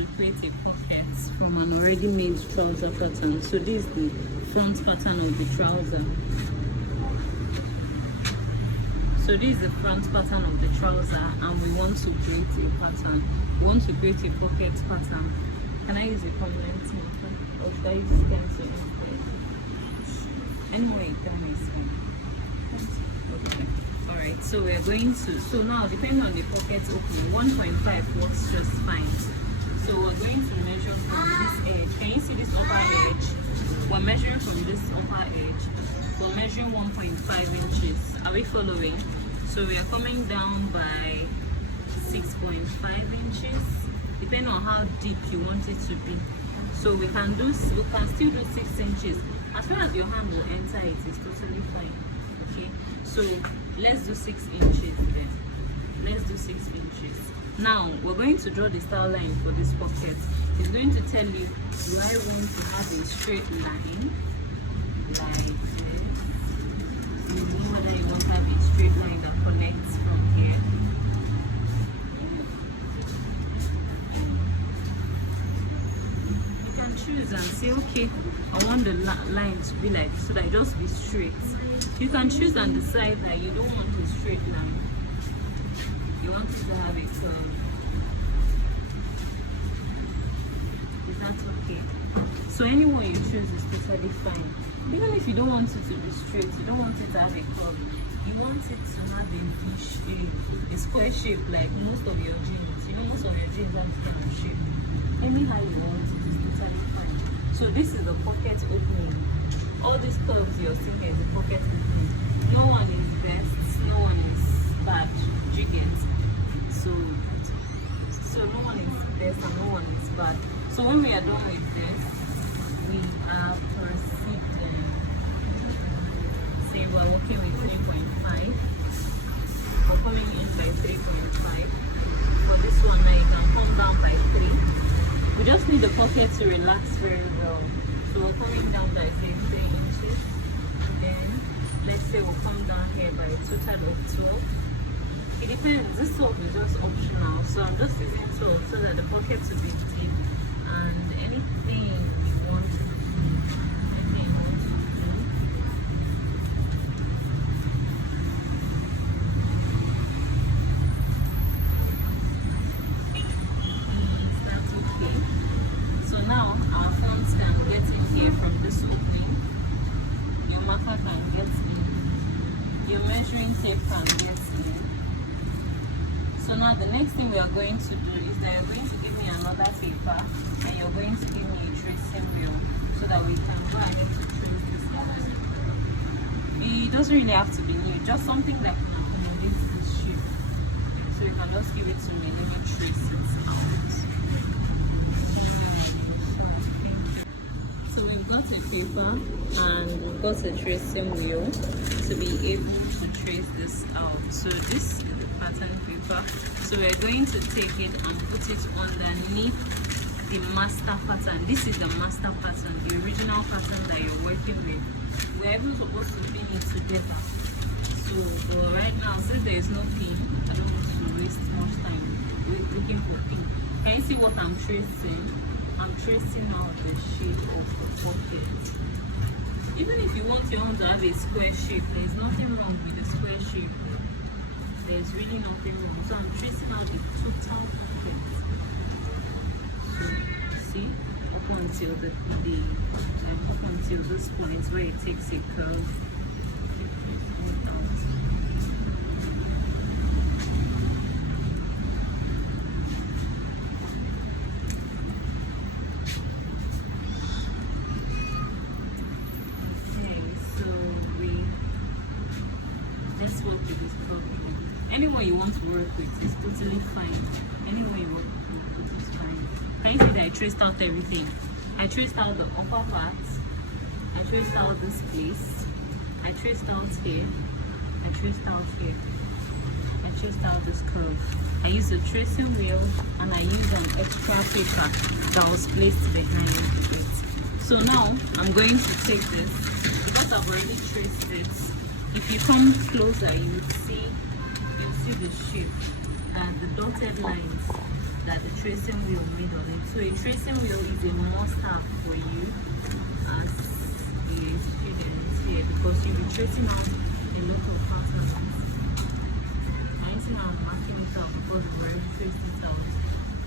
to create a pocket from an already made trouser pattern. So this is the front pattern of the trouser. So this is the front pattern of the trouser, and we want to create a pattern. We want to create a pocket pattern. Can I use a prominent marker? Or should I use stencil instead? Anyway, then is fine. Okay. Alright, so we are going to, so now depending on the pocket opening, 1.5 works just fine. So we're going to measure from this edge. Can you see this upper edge? We're measuring from this upper edge. We're measuring 1.5 inches. Are we following? So we are coming down by 6.5 inches, depending on how deep you want it to be. So we can still do 6 inches. As far as your hand will enter it, it's totally fine. Okay, so let's do 6 inches then. Let's do 6 inches. Now we're going to draw the style line for this pocket. It's going to tell you, do I want to have a straight line like this? You know whether you want to have a straight line that connects from here. You can choose and say, okay, I want the line to be like, so that it just be straight. You can choose and decide that you don't want a straight line. You want it to have a curve. Is that okay? So anyone you choose is totally fine. Even if you don't want it to be straight, you don't want it to have a curve, you want it to have a V shape, a square shape like most of your jeans. You know, most of your jeans have this kind of shape. Anyhow you want it is totally fine. So this is the pocket opening. All these curves you're seeing here is the pocket opening. No one is best, no one is bad. You get? So no one is best and no one is bad. So when we are done with this, we are proceeding. Say we're working with 3.5. We're coming in by 3.5. For this one now you can come down by 3. We just need the pocket to relax very well. So we're coming down by say 3 inches. Then let's say we'll come down here by a total of 12. It depends. This 12 is just optional. So I'm just using 12 so that the pocket will be deep, and anything you want to do, that's okay. So now our fonts can get in here from this opening. Your marker can get in. Your measuring tape can get in. So now the next thing we are going to do is that you're going to give me another paper and you're going to give me a tracing wheel so that we can go and need to trace this out. It doesn't really have to be new, just something that can accommodate this shape. So you can just give it to me, let me trace it out. So we've got a paper and we've got a tracing wheel to be able to trace this out. So this is the pattern paper. So we're going to take it and put it underneath the master pattern. This is the master pattern, the original pattern that you're working with. We're even supposed to pin it together. So right now, since there is no pin, I don't want to waste much time looking for pin. Can you see what I'm tracing? I'm tracing out the shape of the pocket. Even if you want your own to have a square shape, there is nothing wrong with the square shape. There's really nothing wrong. So I'm tracing out the total pocket. So see, up until up until this point where it takes a curve. Let's work with this curve. Anyone you want to work with is totally fine. Anyone you work with is fine. Can you see that I traced out everything? I traced out the upper part. I traced out this place. I traced out here. I traced out here. I traced out this curve. I used a tracing wheel and I used an extra paper that was placed behind it. So now I'm going to take this because I've already traced it. If you come closer, you'll see the shape and the dotted lines that the tracing wheel made on it. So a tracing wheel is a must-have for you as a student here, because you'll be tracing out a lot of patterns. I see how I'm marking it out because we've already traced it out.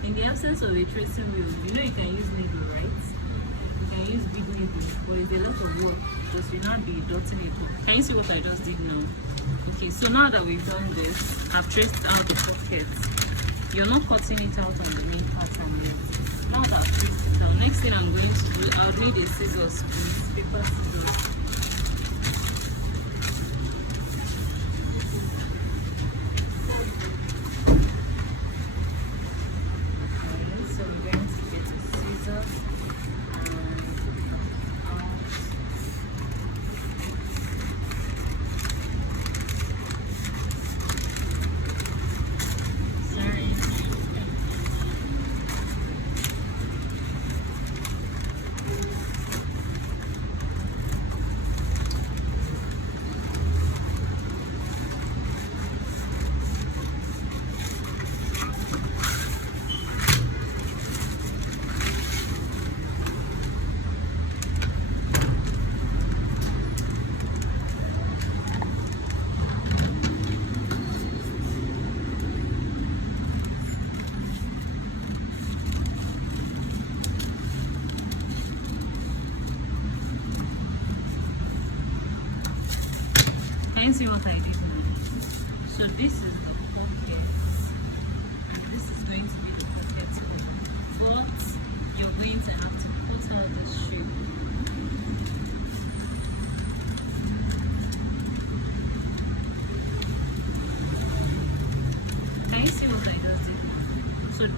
In the absence of a tracing wheel, you know you can use needle, right? You can use big needle, but it's a lot of work because you'll not be dotting it up. Can you see what I just did now? Okay, so now that we've done this, I've traced out the pockets. You're not cutting it out on the main pattern yet. Now that I've traced it out, next thing I'm going to do, I'll need a scissors, please, paper scissors. Can you see what I did now? So this is the pocket, and this is going to be the pocket hole. But you're going to have to put out the shape. Can you see what I just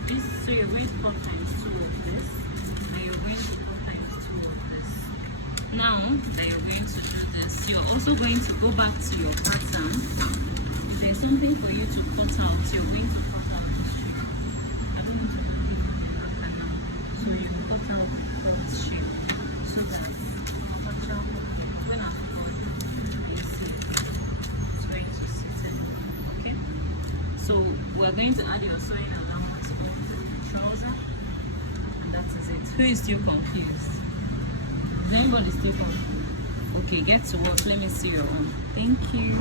did? So you're going to cut times 2 of this, and you're going to cut times 2 of this. Now that you're going to do this, you're also going to go back to your pattern. If there's something for you to cut out, you're going to cut out the shape. I don't want to do it on now. So you cut out that shape so that when I'm done, you see it's going to sit in. Okay? So we're going to add your sewing allowance on the trouser, and that is it. Who is still confused? Is anybody still confused? Okay, get to work. Let me see your one. Thank you.